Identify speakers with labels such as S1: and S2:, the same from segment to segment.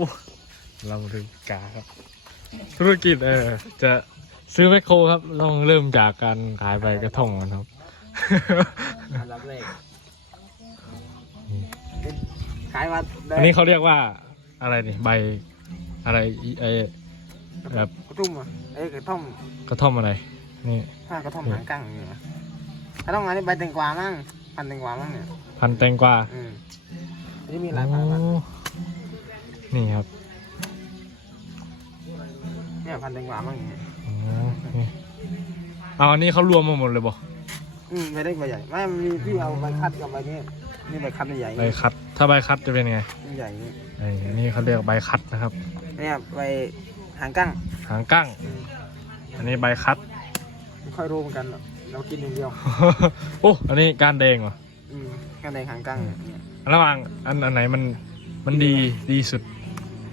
S1: อ้เราลืมกาครับ ธุรกิจเออจะซื้อแมคโครครับต้องเริ่มจากการขายใบกระท่อมกันครับ
S2: อันดับแรกขายมาได้
S1: อันนี้เขาเรียกว่าอะไรนี่ใบอะไรอีไอแบบ
S2: กระทุ่มอะเอ้ยกระท่อม
S1: กระท่อมอะไร นี่
S2: ถ้ากระท่อมหางกั้งเนี่ยถ้าต้องอันนี้ใบแตงกวามั่งพันแตงกวามั่งเนี่ย
S1: พันแตงกวา
S2: อืมอันนี้มีหลายพัน
S1: โอ้
S2: มาก
S1: นี่ครับ
S2: เนี่ยพันแตงกวามั่งเนี่ย
S1: อ๋อนี่เอาอันนี้เขารวมมาหมดเลยบ่
S2: อืมใบเล็กใบใหญ่ ไม่มันมีพี่เอาใบคัดกับใบนี้นี่ใบคัดใหญ่
S1: ใบคัด ถ้าใบคัดจะเป็นไง
S2: นี่ใหญ่นี่
S1: ไอ้อันนี้เขาเรียกใบคัดนะครับ
S2: เนี่ยใบหางกั้ง
S1: หางกั้ง
S2: อืม
S1: อันนี้ใบคัด
S2: ไม่ค่อยรู้เหมือนกันหรอกเรากินอย่างเดียว
S1: โอ้อันนี้ก้านแดงเหรอ
S2: อืมก้านแดงหางกั้งเนี่ย
S1: ระหว่างอันอันไหนมันมันดีดีสุด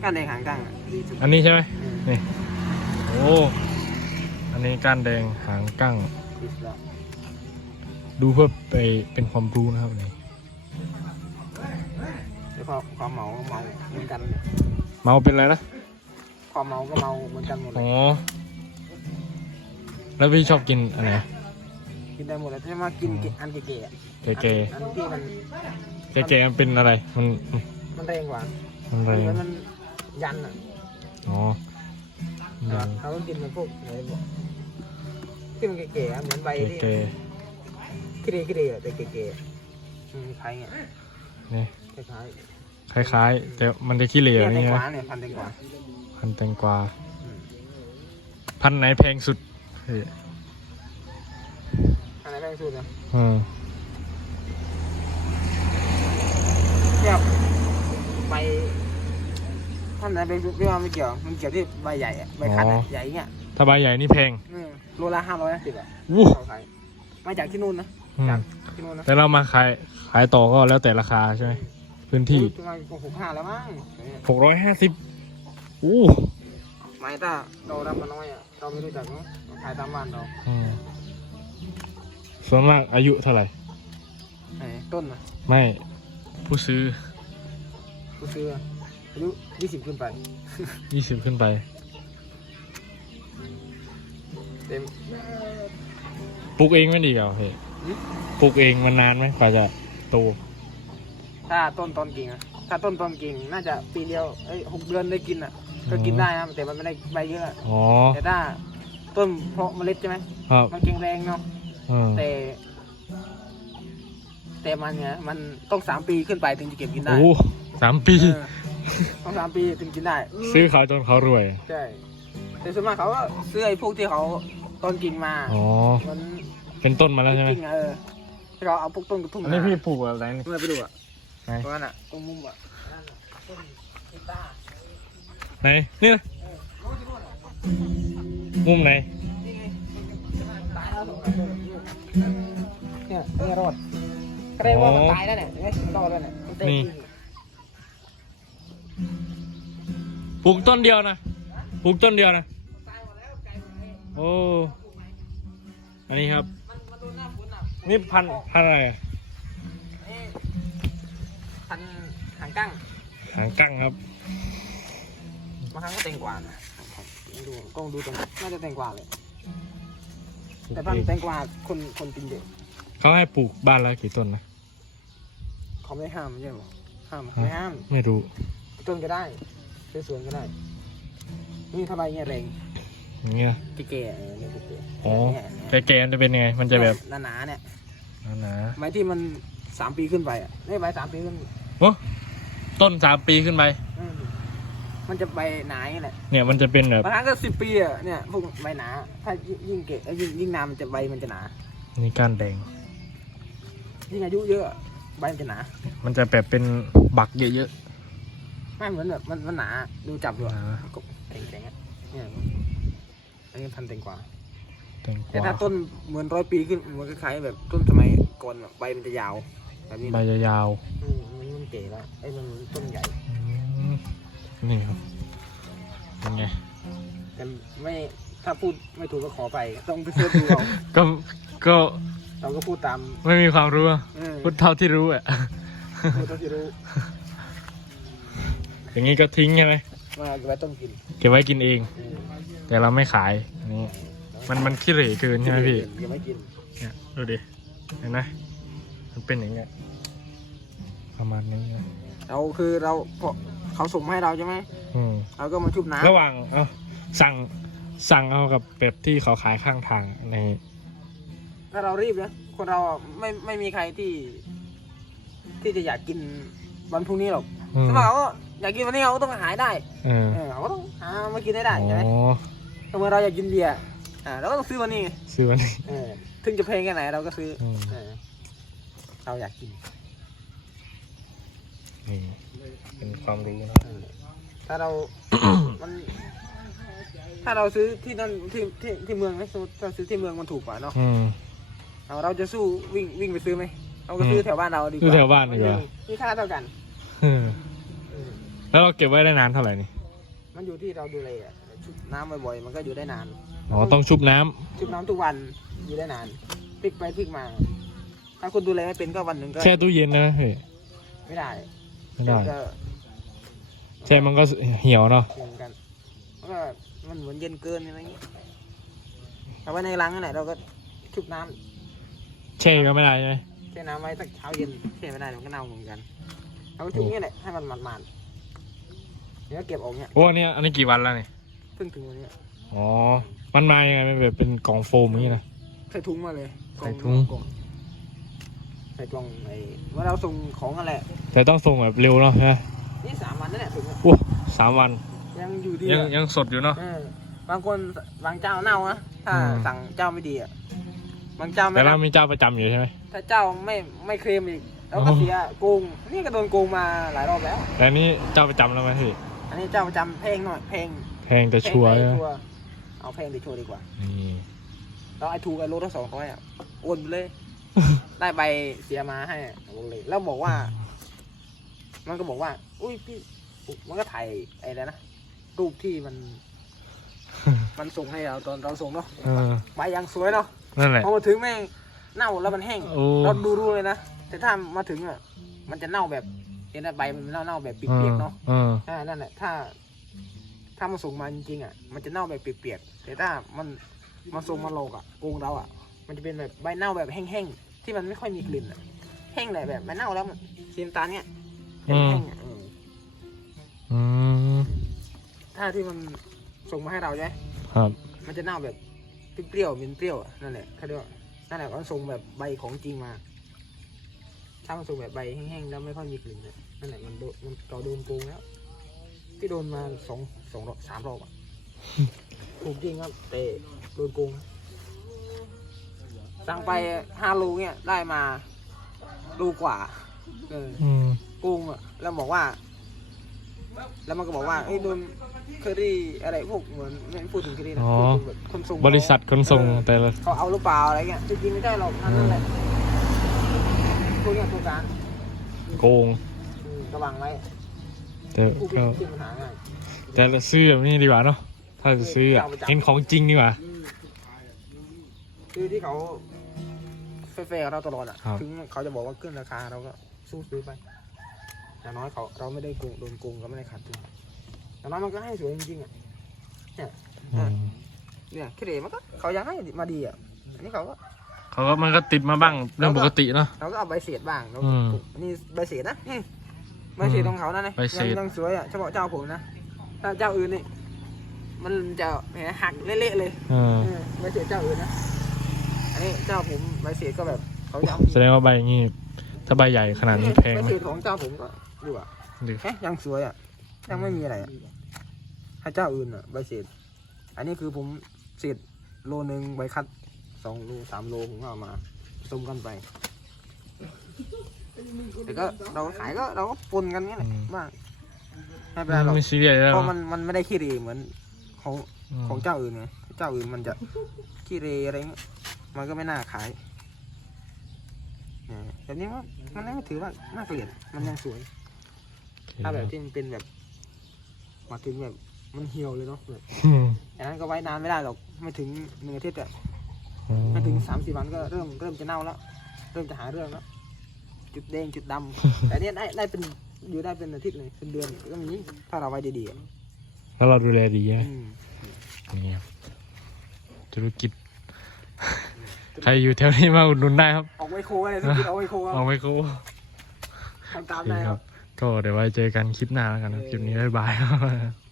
S2: ก้านแดงหางกั้งอะดีสุด
S1: อันนี้ใช่ไหม
S2: อืม
S1: นี่โอ้อันนี้ก้านแดงหางกั้ง
S2: ดีสุดแล้ว
S1: ดูเพื่อไปเป็นความรู้นะครับนี่
S2: แล้วพอความเมาก็เมาเหมือนกันเนี่ย
S1: เมาเป็นอะไรนะ
S2: ความเมาก็เมาเหมือนกันหมดเล
S1: อ๋
S2: ย
S1: อแล้วพี่ชอบกินอะไร
S2: กินได้หมดเลยถ้ามากินอันเก๋ๆอะ
S1: เก๋
S2: อันที่มัน
S1: ๆเก๋ๆมันเป็นอะไร มัน
S2: มันแรงกว่า
S1: มันอะไร
S2: เหมือนมัน ยันอะ
S1: อ๋อ
S2: เขาก็กินมันพวกไหนบอกที่มันเก๋ๆอะเหมือนใบที่
S1: เก๋
S2: คิเรคิเรอะแต่เก๋ๆอืมคล้ายไง
S1: ๆนี่
S2: คล้าย
S1: คล้ายๆแต่มันจะขี้เหร่
S2: ๆเนี่ยแต
S1: นี่
S2: งก
S1: ใช่ไหม
S2: วาเนี่ยพันแตงกวา
S1: พันแตงกวา
S2: อืม
S1: พันไหนแพงสุดพี่
S2: อันไหนแพงสุดอะ
S1: อืม
S2: เนี่ยใบท่านไหนแพงสุดพี่ว่าไม่เกี่ยว มันเกี่ยวที่ใบใหญ่อะใบคัดอะใหญ่เงี้ย
S1: ถ้าใบใหญ่นี่แพง
S2: อืมโลละห้าร้อยห้าสิบอะ
S1: วู้
S2: เขาขายมาจากที่นู่นนะ
S1: อืม
S2: จากที่นู่นนะ
S1: แต่เรามาขายขายต่อก็แล้วแต่ราคาใช่ไหมพื้นที่
S2: ประมาณหกห้าแล้วมั้ง
S1: หกร้อยห้าสิบอู้
S2: ไม้ถ้าเราดำมาน้อยอะเราไม่รู้จักเนาะเราขายตามบ้านเรา
S1: อืมส่วนมากอายุเท่าไหร่
S2: ไอ้ต้นนะ
S1: ไม่ ผู้ซื้อ
S2: ผู้ซื้ออายุยี่สิบขึ้นไป
S1: ยี่สิบขึ้นไป
S2: เต็ม
S1: ปลูกเองไม่ดีกว่าเฮ้ย
S2: หืม
S1: ปลูกเองมันนานไหมกว่าจะโต
S2: ถ้าต้นตอนกิ่งอะถ้าต้นตอนกิ่งน่าจะปีเดียวเอ้ยหกเดือนได้กินอะก็กินได้นะแต่มันไม่ได้ใบเยอะ
S1: อ๋อ
S2: แต่ถ้าต้นเพาะเมล็ดใช่ไหม
S1: ครับ
S2: มันแข็งแรงเนาะ
S1: อืม
S2: แต่ แต่มันเนี่ยมันต้องสามปีขึ้นไปถึงจะเก็บกินได้
S1: โอ้สามปี
S2: เออ ต้องสามปีถึงกินได้
S1: ซื้อขายจนเขารวย
S2: ใช่แต่ส่วนมากเขาก็ซื้อไอ้พวกที่เขาต้นกิ่งมา
S1: อ๋อ
S2: มัน
S1: เป็นต้นมาแล้วใช่ไหม
S2: กิ่งอะเออที่เขาเอาพวกต้นกระทุ่ม
S1: อันนี้พี่ปลูกอะไรนี่
S2: เมื่อไปดูอะ
S1: ไหน
S2: ตรงนั้นอะตรงมุมอะนั่นน่ะต้นกีตาร์
S1: ไหนนี่นะ
S2: เออโน้ตที่โน่นอะ
S1: มุมไหน
S2: นี่ไงตายแล้วสองต้นเนี่ยเนี่ยรอดก็ได้ว่ามันตายแล้วเนี่ยเห็นไหมรอดแล้วเนี่ยมัน
S1: ลูกต้นเดียวนะปลูกต้นเดียวนะ
S2: ตายหมดแล้วไก่หมดเลย
S1: โอ้ อันนี้ครับ
S2: มันมันโดนหน้าฝนอะ
S1: นี่พันธุ์พันธุ์อะไรอะ
S2: นี่พันหางกั้ง
S1: หางกั้งครับ
S2: บางครั้งก็แตงกวานะดูกล้องดูตรงน่าจะแตงกวาเลย แต่พันแตงกวาคนคนกินเยอะ
S1: เขาให้ปลูกบ้านละกี่ต้นนะ
S2: เขาไม่ห้ามใช่ไหมห้าม
S1: ฮะ
S2: ไม่ห้าม
S1: ไม่รู้
S2: ต้นก็ได้ซื้อ สวนก็ได้ นี่ถ้าใบเงี้ยแรง
S1: อย่างเงี้ย
S2: เก๋ๆเออเนี่ยเก๋ๆ
S1: อ๋อ
S2: เนี่ย
S1: แต่แกนจะเป็นยังไง มันจะแบบ
S2: หนาๆเนี่ย
S1: หนา
S2: ใบที่มันสามปีขึ้นไปอะนี่ใบสามปีขึ้น
S1: ๆโอ้ต้นสามปีขึ้นไป
S2: อืมมันจะใบหนาอย่างนี้แหละ
S1: เนี่ยมันจะเป็นแบบ
S2: บางครั้งก็สิบปีอะเนี่ยพวกใบหนา ถ้ายิ่งเก๋เอ้ยยิ่งยิ่งนานมันจะใบมันจะหนา
S1: นี่ก้านแดง
S2: ยิ่งอายุเยอะ ใบมันจะหนา
S1: มันจะแบบเป็นบักเยอะ
S2: ไม่เหมือนแบบมันมันหนาดูจับดู
S1: ๆ
S2: อะ
S1: หนา
S2: ก็แข็งๆอะเนี่ยอันนี้พันแตงกวา
S1: แตงก
S2: แต่
S1: วา
S2: ถ้าต้นเหมือนร้อยปีขึ้นมันคล้ายๆแบบต้นสมัยก่อนอะใบมันจะยาวแบบนี้
S1: ใบยาว
S2: อืมมันมันเก๋แล้วไอ้มันต้นใหญ่
S1: ๆอืมนี่ครับเป็นไง
S2: แต่ไม่ถ้าพูดไม่ถูกก็ขอไป ต้องไปเสิร์ชดูเอา
S1: ก็ก็
S2: เราก็พูดตาม
S1: ไม่มีความรู้อะ
S2: เออ
S1: พูดเท่าที่รู้อะ
S2: พูดเท่าที่รู้
S1: อย่างนี้ก็ทิ้งใช่ไหม
S2: มาไว้ต้มกิน
S1: เก็บไว้กินเอง
S2: อืม
S1: แต่เราไม่ขายอันนี้ มันมันขี้เหร่เกินใช่ไหมพี่
S2: ยังไม่กิน
S1: เนี่ยดูดิเห็นไหมมันเป็นอย่างเงี้ยประมาณนี้นะ
S2: เราคือเราพอเขาส่งมาให้เราใช่ไหม
S1: อืม
S2: เราก็มาชุบน้ำ
S1: ระหว่างเอาสั่งสั่งเอากับเป็ดที่เขาขายข้างทางใน
S2: ถ้าเรารีบนะคนเราอะไม่ไม่มีใครที่ ที่จะอยากกินวันพรุ่งนี้หรอก
S1: อืม
S2: ถ้าเขา อยากกินวันนี้เขาก็ต้องหายได้
S1: เออ
S2: เออเขาก็ต้องหามากินให้ได้
S1: อ๋
S2: ใช่ไหม
S1: อ
S2: ถ้าเมื่อเราอยากกินเบียร์อ่าเราก็ต้องซื้อวันนี้ไง
S1: ซื้อวันนี้
S2: เออถึงจะแพงแค่ไหนเราก็ซื้ออ
S1: ม
S2: เออเราอยากกิน
S1: นี่เป็นความรู้นะ
S2: เออถ้าเรา มัน ถ้าเราซื้อที่นั่นที่ที่ที่เมืองไหมสมมติเราซื้อที่เมืองมันถูกกว่าเนาะ
S1: อืม
S2: เอาเราจะสู้วิ่งวิ่งไปซื้อไหมเราก็ซื้อ
S1: อืม
S2: แถวบ้านเราดีก
S1: ซื้
S2: ว่า
S1: อแถวบ้านดีกว่า
S2: มีค่าเท่ากัน
S1: เออ แล้วเราเก็บไว้ได้นานเท่าไหร่นี่
S2: มันอยู่ที่เราดูแลอะชุบน้ำบ่อยๆมันก็อยู่ได้นาน
S1: อ๋อต้องชุบน้ำ
S2: ชุบน้ำทุกวันอยู่ได้นานพลิกไปพลิกมา ถ้าคุณดูแลไม่เป็นก็วันหนึ่งก็
S1: แช่ตู้เย็นนะเฮ้ย
S2: ไม่ได้
S1: ไม่ได้
S2: ก็
S1: แช่มันก็เหี่ยวเนาะ
S2: เหมือนกันมันก็มันเหมือนเย็นเกินอะไรอย่างเงี้ยแต่ว่าในรังนั่นแหละเราก็ชุบน้ำ
S1: แช่ก็ไม่ได้ใช่ไหม
S2: แช่น้ำไว้สักเช้าเย็นแช่ไม่ได้มันก็เน่าเหมือนกันเราก็ชุบนี่แหละให้มันมันๆ เดี๋ยวเก็บออกเนี่ย
S1: โอ้อันนี้อันนี้กี่วันแล้วนี่
S2: เพิ่งถึงวันเนี้ย
S1: อ๋อ มันมายังไงมันแบบเป็นกล่องโฟมอย่างนี้นะ
S2: ใส่ถุงมาเลยกล่อ
S1: ใส่ถุง
S2: กล่อใส่กล่องไอ้เมื่อเราส่งของกันแหละ
S1: แต่ต้องส่งแบบเร็วเนาะใช่ไหม
S2: นี่สามวันนั่นแหละถึงอะ
S1: โอ้สามวัน
S2: ยังอยู่ดี
S1: ยัง
S2: อะ
S1: ยังสดอยู่เนาะ
S2: เออบางคนบางเจ้าเน่านะถ้า
S1: อืม
S2: สั่งเจ้าไม่ดีอะบางเจ้าไม่
S1: แต่เรา
S2: รับ
S1: มีเจ้าประจำอยู่ใช่ไหม
S2: ถ้าเจ้าไม่ไม่เคลมอีกแล้วก็
S1: อ๋อ
S2: เสียโกงนี่ก็โดนโกงมาหลายรอบแล้ว
S1: แต่อันนี้เจ้าประจำแล้วไหมพี่
S2: อันนี้เจ้าประจำแพงหน่อยแพง
S1: แพงแต่ชัวร์
S2: แพง
S1: ใช่ไหม
S2: ชัวร์เอาแพงแต่ชัวร์ดีกว่า
S1: นี่
S2: แล้วไอ้ถูกไอ้รถทั้งสองร้อยอะโอนไปเลย ได้ใบเสียมาให้โอนเลยแล้วบอกว่า มันก็บอกว่า อุ้ยพี่มันก็ถ่ายไอ้แล้วนะรูปที่มัน มันส่งให้เราตอนเราส่งเนาะ
S1: เออ
S2: ใบยังสวยเนาะ
S1: นั่นแหละ
S2: พอมาถึงแม่งเน่าแล้วมันแห้ง
S1: โอ้
S2: เราดูรู้เลยนะ แต่ถ้ามาถึงอะ มันจะเน่าแบบ เห็นไหมใบมันเน่าเน่าๆแบบเปียกๆเนาะ
S1: เออ
S2: อ่านั่นแหละถ้า ถ้ามันส่งมาจริงๆอะมันจะเน่าแบบเปียกๆแต่ถ้ามันมาส่งมาโลกอะโกงเราอะ มันจะเป็นแบบใบเน่าแบบแห้งๆที่มันไม่ค่อยมีกลิ่นอะแห้งเลยแบบมันเน่าแล้วมันสีน้ำตาลเนี่ยแห้งๆอะเออ
S1: อืม
S2: ถ้าที่มันส่งมาให้เราใช่ไหม
S1: ครับ
S2: มันจะเน่าแบบเปรี้ยวๆเหม็นเปรี้ยวอะนั่นแหละเขาเรียกว่านั่นแหละมันส่งแบบใบของจริงมา ถ้ามันส่งแบบใบแห้งๆแล้วไม่ค่อยมีกลิ่นเนี่ยนั่นแหละมันโดนมันเราโดนโกงแล้วที่โดนมาสองสองรอบสามรอบอะ ถูกจริงครับแต่โดนโกงสั่งไปห้าโลเนี่ยได้มาโลกว่า เออ
S1: อืม
S2: โกงอะแล้วบอกว่า แล้วมันก็บอกว่าเอ้ยโดนเคอรี่อะไรพวกเหมือนไม่พูดถึงเคอรี่นะ
S1: อ๋อ
S2: พูดถึงแบบคนส่ง
S1: บริษัทขนส่ง
S2: เออ
S1: แต่ละ
S2: เขาเอาหรือเปล่าอะไรเงี้ยจริงๆไม่ใช่หรอกนั่นนั่นแหละ พวกเนี้ยตัวการ
S1: โกง
S2: อืมระวังไว้
S1: แต่
S2: ผู้
S1: ก็
S2: ที่ปัญหาง่าย
S1: แต่ละซื้อแบบนี้ดีกว่าเนาะถ้าจะซื้ออะเห็นของจริงดีกว่า
S2: อืมคือที่เขาเฟร์ๆกับเราตลอดอะ
S1: ครับ
S2: ถึงเขาจะบอกว่าขึ้นราคาเราก็สู้ซื้อไปอย่างน้อยเขาเราไม่ได้โกงโดนโกงก็ไม่ได้ขาดทุนอย่างน้อยมันก็ให้สวยจริงๆอะ
S1: อืม
S2: เนี่ยเครมันก็เขายังให้มาดีอะอันนี้เขาก็
S1: เขาก็มันก็ติดมาบ้างเรื่องปกติเนาะ
S2: เราก็เอาใบเศษบ้างเรา
S1: อืม
S2: อันนี้ใบเศษนะนี่ใบเศษของเขานั่นนะ
S1: ใบเศษ
S2: ยังยังสวยอะเฉพาะเจ้าผมนะถ้าเจ้าอื่นนี่มันจะแหมหักเละๆเลย
S1: เออ
S2: เออใบเศษเจ้าอื่นนะอันนี้เจ้าผมใบเศษก็แบบเขาจะเอา
S1: แสดงว่าใบอย่างงี้ถ้าใบใหญ่ขนาดนี้แพง
S2: ใบ
S1: ไหม
S2: เศษของเจ้าผมก็ดูอะ
S1: ดิ
S2: เอ๊ะยังสวยอะยังไม่มีอะไรอะถ้าเจ้าอื่นอะใบเศษ อันนี้คือผมเศษโลนึงใบคัด สองโลสามโลผมก็เอามาผสมกันไป แต่ก็เราขายก็เราก็ปนกันนี่แหละบ้างไม่เป็นไรหรอก
S1: ไม่ซีเรียสแล้ว
S2: เพราะมันมันไม่ได้ขี้เรเหมือนของ
S1: อืม
S2: ของเจ้าอื่นไงเจ้าอื่นมันจะขี้เรอะไรเงี้ยมันก็ไม่น่าขายเนี่ยแบบนี้ว่ามันไม่ถือว่าน่าเกลียดมันยังสวย ถ้าแบบที่มันเป็นแบบมาถึงแบบมันเหี่ยวเลยเนาะแบบ
S1: อืม
S2: อย่างนั้นก็ไว้นานไม่ได้หรอกไม่ถึงหนึ่งอาทิตย์อะ
S1: อื ม
S2: ไม่ถึงสามสี่วันก็เริ่มเริ่มจะเน่าแล้ว เริ่มจะหาเรื่องแล้ว จุดแดงจุดดำ แต่เนี่ยได้ได้เป็นอยู่ได้เป็นอาทิตย์เลยเป็นเดือนก็มีถ้าเราไว้ดีๆอะ
S1: แล้วเราดูแลดีใช่ไหม
S2: อืม
S1: นี่ครับธุรกิจ ใครอยู่แถวนี้มาอุดหนุนได้ครับ
S2: ออกไวโคอะไรต้องกินออกไวโคค
S1: เอา
S2: รับ
S1: ไว้ครู
S2: ทำตาม
S1: โอเค
S2: ได้
S1: ค
S2: ค
S1: รั
S2: รับ บ
S1: ก็เดี๋ยวไว้เจอกันคลิปหน้าแล้วกันครับคลิปนี้บ๊ายบายครับ